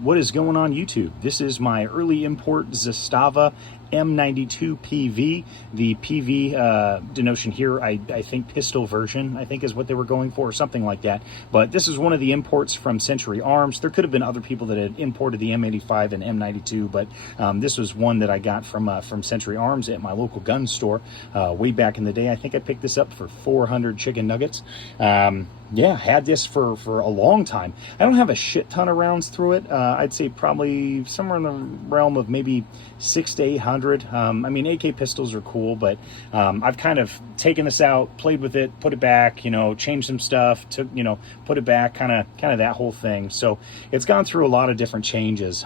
What is going on YouTube? This is my early import Zastava M92PV. The PV denotion here, I think pistol version, I think is what they were going for, or something like that. But this is one of the imports from Century Arms. There could have been other people that had imported the M85 and M92, but this was one that I got from Century Arms at my local gun store way back in the day. I think I picked this up for 400 chicken nuggets. Yeah, had this for a long time. I don't have a shit ton of rounds through it. I'd say probably somewhere in the realm of maybe 600 to 800. I mean, AK pistols are cool, but I've kind of taken this out, played with it, put it back, you know, changed some stuff, took, you know, put it back, kind of that whole thing. So it's gone through a lot of different changes.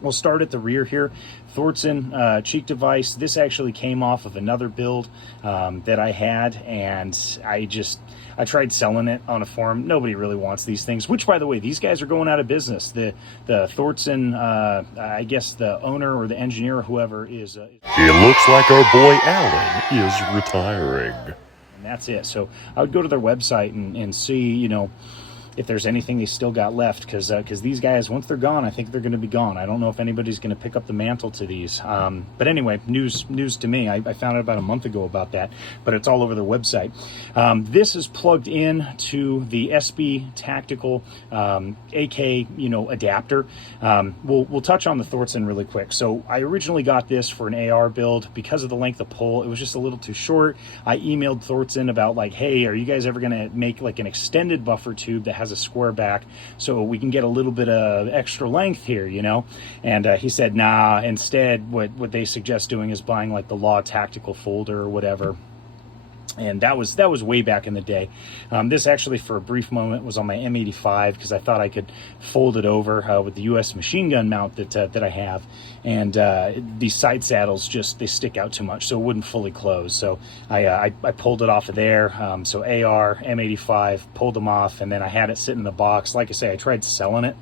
We'll start at the rear here. Thortzen cheek device. This actually came off of another build that I had, and I tried selling it on a forum. Nobody really wants these things, which, by the way, these guys are going out of business. The Thortzen, I guess the owner or the engineer or whoever is... It looks like our boy Alan is retiring. And that's it. So I would go to their website and see, you know, if there's anything they still got left, because these guys, once they're gone, I think they're going to be gone. I don't know if anybody's going to pick up the mantle to these. But anyway, news to me. I found out about a month ago about that, but it's all over their website. This is plugged in to the SB Tactical AK, you know, adapter. We'll touch on the Thortzen really quick. So I originally got this for an AR build. Because of the length of pull, it was just a little too short. I emailed Thortzen about, like, hey, are you guys ever going to make like an extended buffer tube that has a square back so we can get a little bit of extra length here, you know? And he said, nah, instead what they suggest doing is buying like the Law Tactical folder or whatever. And that was way back in the day. This actually, for a brief moment, was on my M85 because I thought I could fold it over with the U.S. machine gun mount that I have. And these side saddles they stick out too much, so it wouldn't fully close. So I pulled it off of there. So AR, M85, pulled them off, and then I had it sit in the box. Like I say, I tried selling it.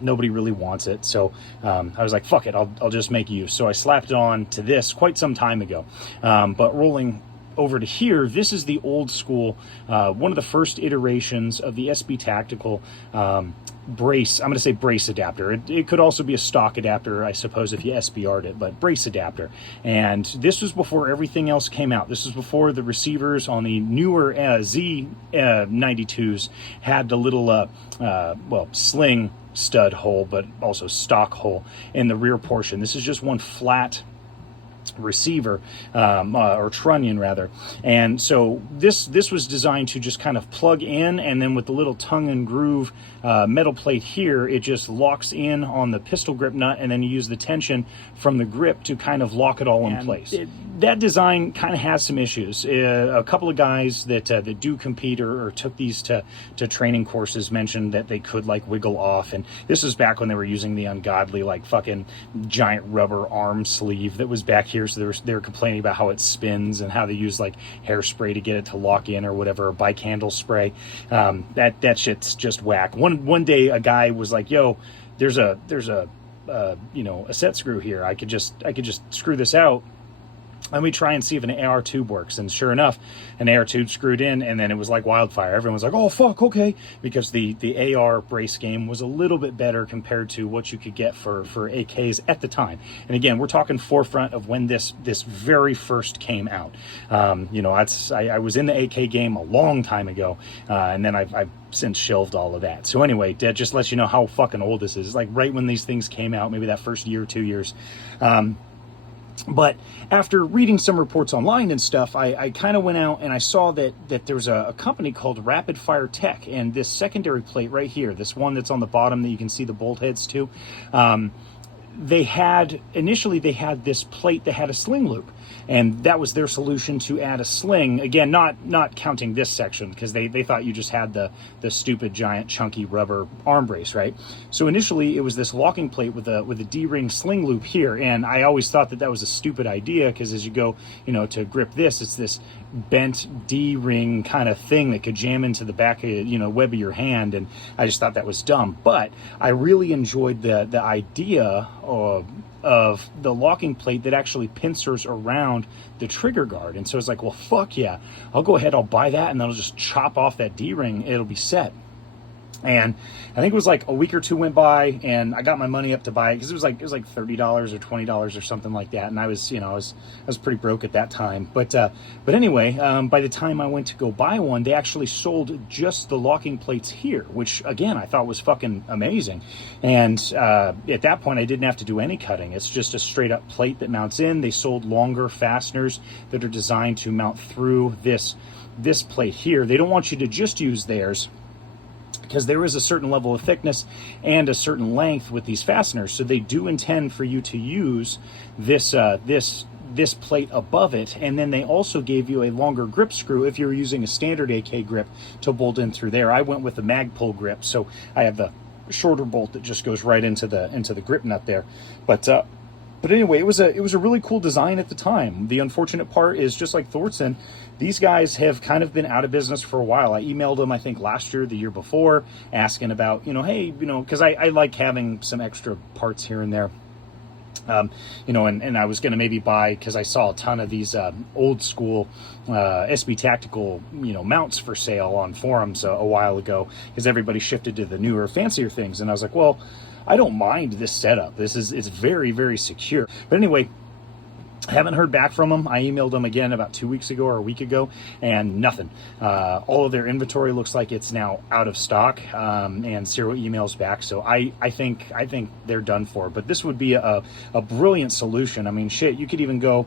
Nobody really wants it. So I was like, fuck it, I'll just make use. So I slapped it on to this quite some time ago. But rolling over to here, this is the old school, one of the first iterations of the SB Tactical brace. I'm going to say brace adapter. It could also be a stock adapter, I suppose, if you SBR'd it, but brace adapter. And this was before everything else came out. This was before the receivers on the newer Z92s had the little, well, sling stud hole, but also stock hole in the rear portion. This is just one flat receiver, or trunnion rather. And so this was designed to just kind of plug in, and then with the little tongue and groove metal plate here, it just locks in on the pistol grip nut, and then you use the tension from the grip to kind of lock it all in place. That design kind of has some issues. A couple of guys that do compete or took these to training courses mentioned that they could like wiggle off, and this was back when they were using the ungodly like fucking giant rubber arm sleeve that was back here. So they were complaining about how it spins and how they use like hairspray to get it to lock in or whatever, or bike handle spray. That shit's just whack. One day a guy was like, yo, there's a you know, a set screw here. I could just screw this out. Let me try and see if an AR tube works. And sure enough, an AR tube screwed in, and then it was like wildfire. Everyone was like, oh, fuck, okay. Because the AR brace game was a little bit better compared to what you could get for AKs at the time. And again, we're talking forefront of when this very first came out. You know, I was in the AK game a long time ago, and then I've since shelved all of that. So anyway, that just lets you know how fucking old this is. It's like right when these things came out, maybe that first year, 2 years. But after reading some reports online and stuff, I kind of went out and I saw that there's a company called Rapid Fire Tech, and this secondary plate right here, this one that's on the bottom that you can see the bolt heads to, initially they had this plate that had a sling loop, and that was their solution to add a sling. Again, not counting this section, because they thought you just had the stupid giant chunky rubber arm brace, right? So initially it was this locking plate with a D-ring sling loop here, and I always thought that was a stupid idea, because as you go, you know, to grip this, it's this bent D-ring kind of thing that could jam into the back of, you know, web of your hand, and I just thought that was dumb. But I really enjoyed the idea of the locking plate that actually pincers around the trigger guard. And so it's like, well, fuck yeah, I'll go ahead, I'll buy that, and then I'll just chop off that D-ring, it'll be set. And I think it was like a week or two went by, and I got my money up to buy it because it was like $30 or $20 or something like that. And I was, I was pretty broke at that time. But anyway, by the time I went to go buy one, they actually sold just the locking plates here, which again I thought was fucking amazing. And at that point, I didn't have to do any cutting. It's just a straight up plate that mounts in. They sold longer fasteners that are designed to mount through this plate here. They don't want you to just use theirs, because there is a certain level of thickness and a certain length with these fasteners. So they do intend for you to use this plate above it, and then they also gave you a longer grip screw if you're using a standard AK grip to bolt in through there. I went with a Magpul grip, so I have the shorter bolt that just goes right into the grip nut there. But anyway, it was a really cool design at the time. The unfortunate part is, just like Thorson, these guys have kind of been out of business for a while. I emailed them, I think, last year, the year before, asking about, hey, because I like having some extra parts here and there. And I was going to maybe buy, because I saw a ton of these old school SB Tactical, mounts for sale on forums a while ago, because everybody shifted to the newer, fancier things. And I was like, well, I don't mind this setup. It's very, very secure. But anyway, I haven't heard back from them. I emailed them again about 2 weeks ago or a week ago, and nothing. All of their inventory looks like it's now out of stock, and 0 emails back. So I think they're done for. But this would be a brilliant solution. I mean, shit, you could even go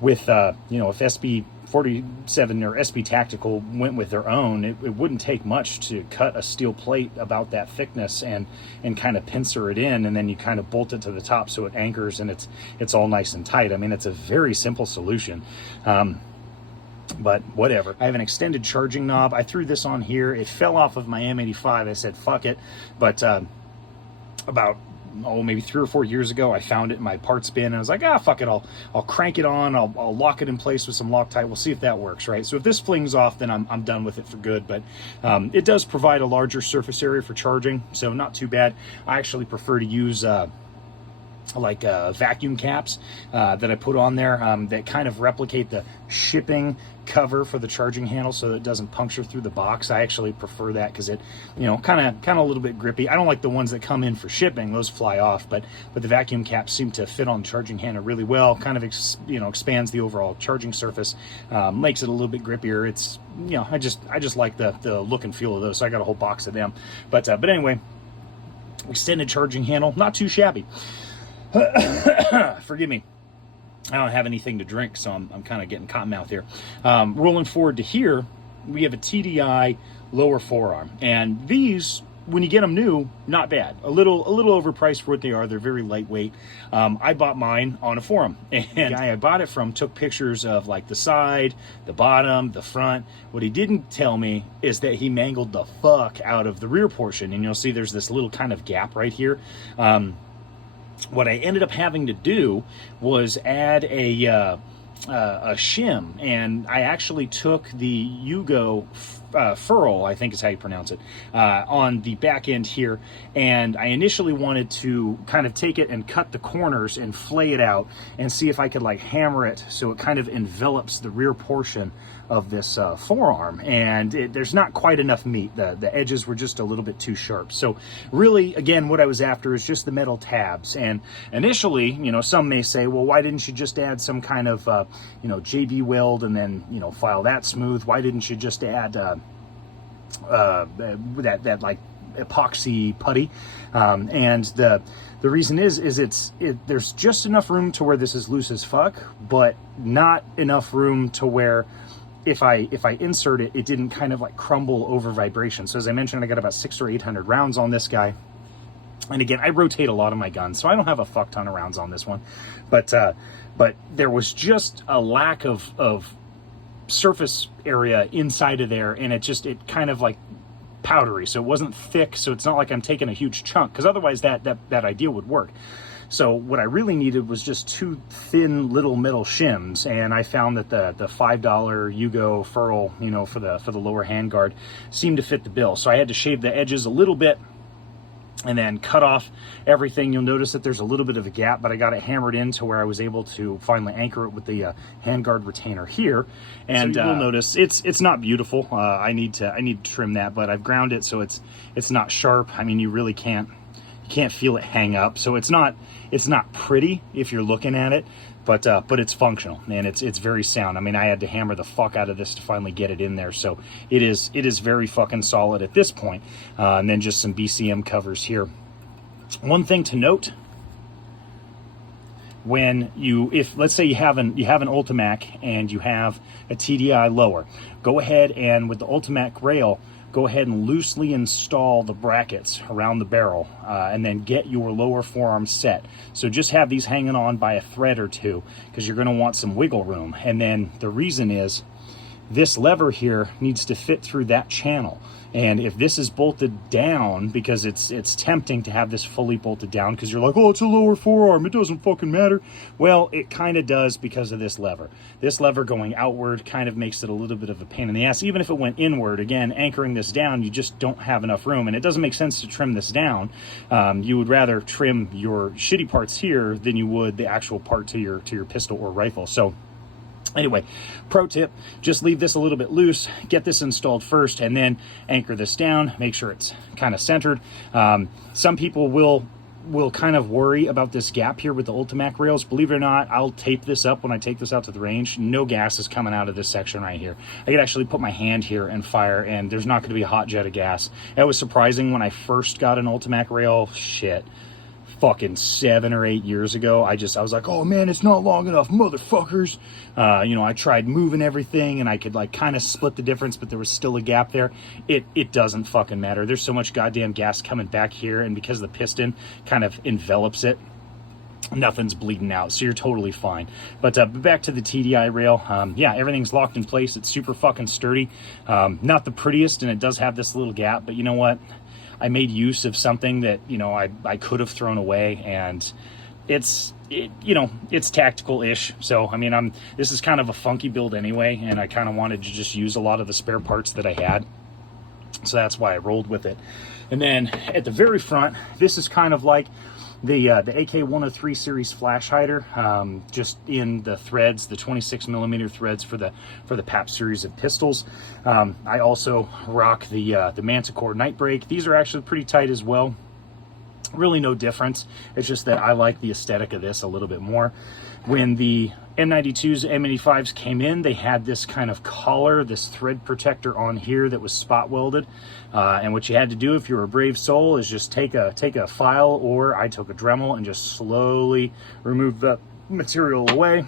with, if SB47 or SB Tactical went with their own, it wouldn't take much to cut a steel plate about that thickness and kind of pincer it in, and then you kind of bolt it to the top so it anchors and it's all nice and tight. I mean, it's a very simple solution. But whatever. I have an extended charging knob. I threw this on here. It fell off of my M85. I said, fuck it. But about maybe 3 or 4 years ago, I found it in my parts bin, and I was like, fuck it, I'll crank it on, I'll lock it in place with some Loctite, we'll see if that works, right? So if this flings off, then I'm done with it for good. But it does provide a larger surface area for charging, so not too bad. I actually prefer to use vacuum caps that I put on there that kind of replicate the shipping cover for the charging handle, so that it doesn't puncture through the box. I actually prefer that because it, kind of a little bit grippy. I don't like the ones that come in for shipping; those fly off. But the vacuum caps seem to fit on the charging handle really well. Kind of expands the overall charging surface, makes it a little bit grippier. It's I just like the look and feel of those. So I got a whole box of them. But anyway, extended charging handle, not too shabby. Forgive me. I don't have anything to drink, so I'm kind of getting cotton mouth here. Rolling forward to here, we have a TDI lower forearm, and these, when you get them new, not bad. A little overpriced for what they are. They're very lightweight. I bought mine on a forum, and the guy I bought it from took pictures of like the side, the bottom, the front. What he didn't tell me is that he mangled the fuck out of the rear portion, and you'll see there's this little kind of gap right here. What I ended up having to do was add a shim, and I actually took the Yugo furl, I think is how you pronounce it, on the back end here, and I initially wanted to kind of take it and cut the corners and flay it out and see if I could like hammer it so it kind of envelops the rear portion of this forearm, and there's not quite enough meat. The edges were just a little bit too sharp. So really, again, what I was after is just the metal tabs. And initially, some may say, well, why didn't you just add some kind of JB weld and then file that smooth? Why didn't you just add that like epoxy putty? And the reason is there's just enough room to where this is loose as fuck, but not enough room to where if I insert it, it didn't kind of like crumble over vibration. So as I mentioned, I got about 600 or 800 rounds on this guy. And again, I rotate a lot of my guns, so I don't have a fuck ton of rounds on this one. But there was just a lack of surface area inside of there, and it kind of like powdery. So it wasn't thick, so it's not like I'm taking a huge chunk, because otherwise that idea would work. So what I really needed was just 2 thin little metal shims, and I found that the $5 Yugo furl, for the lower handguard, seemed to fit the bill. So I had to shave the edges a little bit, and then cut off everything. You'll notice that there's a little bit of a gap, but I got it hammered in to where I was able to finally anchor it with the handguard retainer here. And so you'll notice it's not beautiful. I need to trim that, but I've ground it so it's not sharp. I mean, you really can't feel it hang up. So it's not pretty if you're looking at it, but it's functional and it's very sound. I mean, I had to hammer the fuck out of this to finally get it in there. So it is very fucking solid at this point. And then just some BCM covers here. One thing to note, if let's say you have an Ultimak and you have a TDI lower, go ahead and with the Ultimak rail, go ahead and loosely install the brackets around the barrel and then get your lower forearm set. So just have these hanging on by a thread or two because you're going to want some wiggle room. And then the reason is this lever here needs to fit through that channel. And if this is bolted down, because it's tempting to have this fully bolted down because you're like, oh, it's a lower forearm, it doesn't fucking matter. Well, it kind of does because of this lever. This lever going outward kind of makes it a little bit of a pain in the ass. Even if it went inward, again, anchoring this down, you just don't have enough room. And it doesn't make sense to trim this down. You would rather trim your shitty parts here than you would the actual part to your pistol or rifle. So anyway, pro tip, just leave this a little bit loose, get this installed first, and then anchor this down, make sure it's kind of centered. Some people will kind of worry about this gap here with the Ultimak rails. Believe it or not, I'll tape this up when I take this out to the range. No gas is coming out of this section right here. I could actually put my hand here and fire, and there's not going to be a hot jet of gas. That was surprising when I first got an Ultimak rail. Shit. Fucking 7 or 8 years ago, I was like, oh man, it's not long enough, motherfuckers. I tried moving everything and I could like kind of split the difference, but there was still a gap there. It doesn't fucking matter. There's so much goddamn gas coming back here, and because the piston kind of envelops it, nothing's bleeding out, so you're totally fine. But back to the TDI rail. Yeah, everything's locked in place. It's super fucking sturdy. Not the prettiest, and it does have this little gap, but you know what? I made use of something that, I could have thrown away, and it's tactical-ish. So, I mean, this is kind of a funky build anyway, and I kind of wanted to just use a lot of the spare parts that I had. So that's why I rolled with it. And then at the very front, this is kind of like the AK-103 series flash hider, just in the threads, the 26mm threads for the PAP series of pistols. I also rock the Manticore night brake. These are actually pretty tight as well. Really no difference. It's just that I like the aesthetic of this a little bit more. When the M92s, M85s came in, they had this kind of collar, this thread protector on here that was spot welded. And what you had to do if you were a brave soul is just take a file, or I took a Dremel and just slowly remove the material away.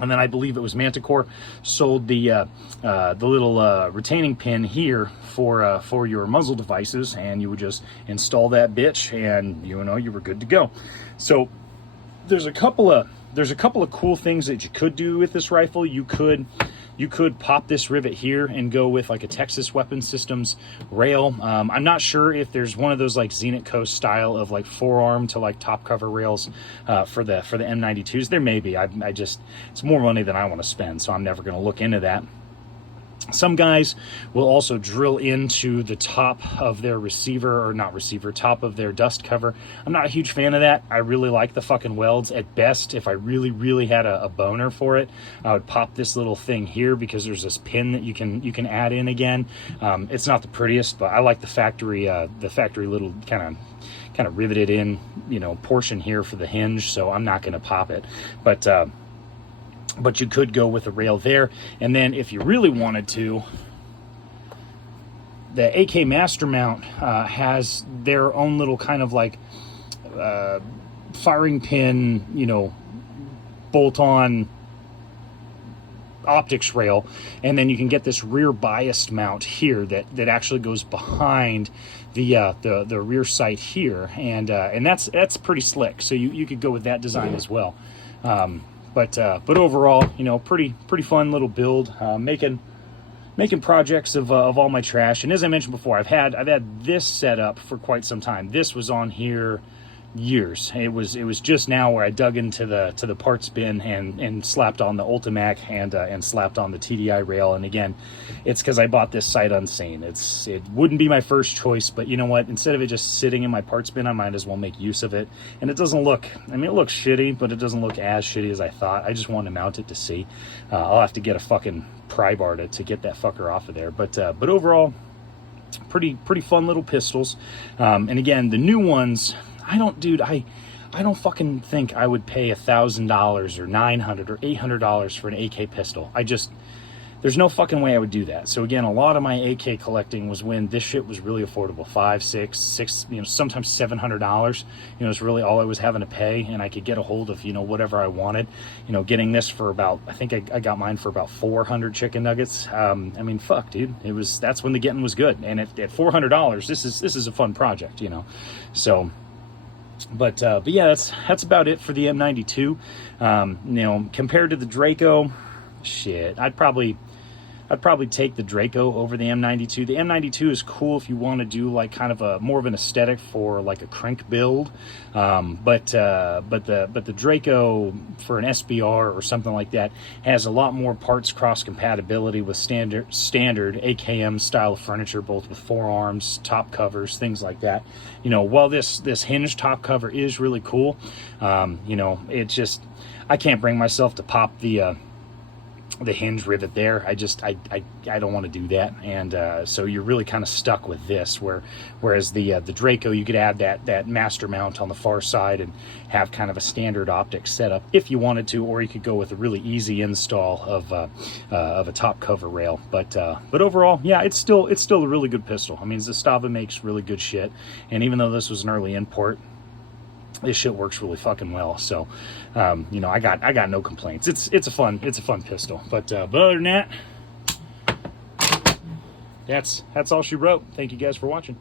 And then I believe it was Manticore sold the little retaining pin here for your muzzle devices, and you would just install that bitch, and you were good to go. So there's a couple of cool things that you could do with this rifle. You could pop this rivet here and go with like a Texas Weapon Systems rail. I'm not sure if there's one of those like Zenit Coast style of like forearm to like top cover rails for the M92s. There may be. It's more money than I want to spend, so I'm never going to look into that. Some guys will also drill into the top of their top of their dust cover. I'm not a huge fan of that. I really like the fucking welds. At best, if I really, really had a boner for it, I would pop this little thing here because there's this pin that you can add in again. It's not the prettiest, but I like the factory little kind of riveted in, portion here for the hinge, so I'm not going to pop it. But you could go with a rail there. And then if you really wanted to, the AK Master Mount has their own little kind of like firing pin, bolt-on optics rail. And then you can get this rear biased mount here that actually goes behind the rear sight here. And that's pretty slick. So you could go with that design as well. But overall, pretty fun little build. Making projects of all my trash. And as I mentioned before, I've had this set up for quite some time. This was on here years. It was just now where I dug into the parts bin and slapped on the Ultimak and slapped on the TDI rail. And again, it's because I bought this sight unseen. It wouldn't be my first choice, but you know what? Instead of it just sitting in my parts bin, I might as well make use of it. And it doesn't look, I mean, it looks shitty, but it doesn't look as shitty as I thought. I just want to mount it to see. I'll have to get a fucking pry bar to get that fucker off of there. But overall, pretty fun little pistols. And again, the new ones, I don't fucking think I would pay $1,000 or $900 or $800 for an AK pistol. There's no fucking way I would do that. So again, a lot of my AK collecting was when this shit was really affordable. $500, $600, you know, sometimes $700. You know, it's really all I was having to pay, and I could get a hold of, you know, whatever I wanted. You know, getting this for about, I think I got mine for about 400 chicken nuggets. I mean, fuck, dude. That's when the getting was good. And at $400, this is a fun project, you know. So. But yeah, that's about it for the M92. You know, compared to the Draco, shit, I'd probably take the Draco over the M92. The M92 is cool if you want to do like kind of a more of an aesthetic for like a crank build, but the Draco for an SBR or something like that has a lot more parts cross compatibility with standard AKM style of furniture, both with forearms, top covers, things like that. You know, while this hinge top cover is really cool, you know, it's just I can't bring myself to pop the hinge rivet there. I don't want to do that, and so you're really kind of stuck with this. Whereas the Draco, you could add that master mount on the far side and have kind of a standard optic setup if you wanted to, or you could go with a really easy install of a top cover rail. But overall, yeah, it's still a really good pistol. I mean, Zastava makes really good shit, and even though this was an early import, this shit works really fucking well. So, you know, I got no complaints. It's a fun pistol. But other than that, that's all she wrote. Thank you guys for watching.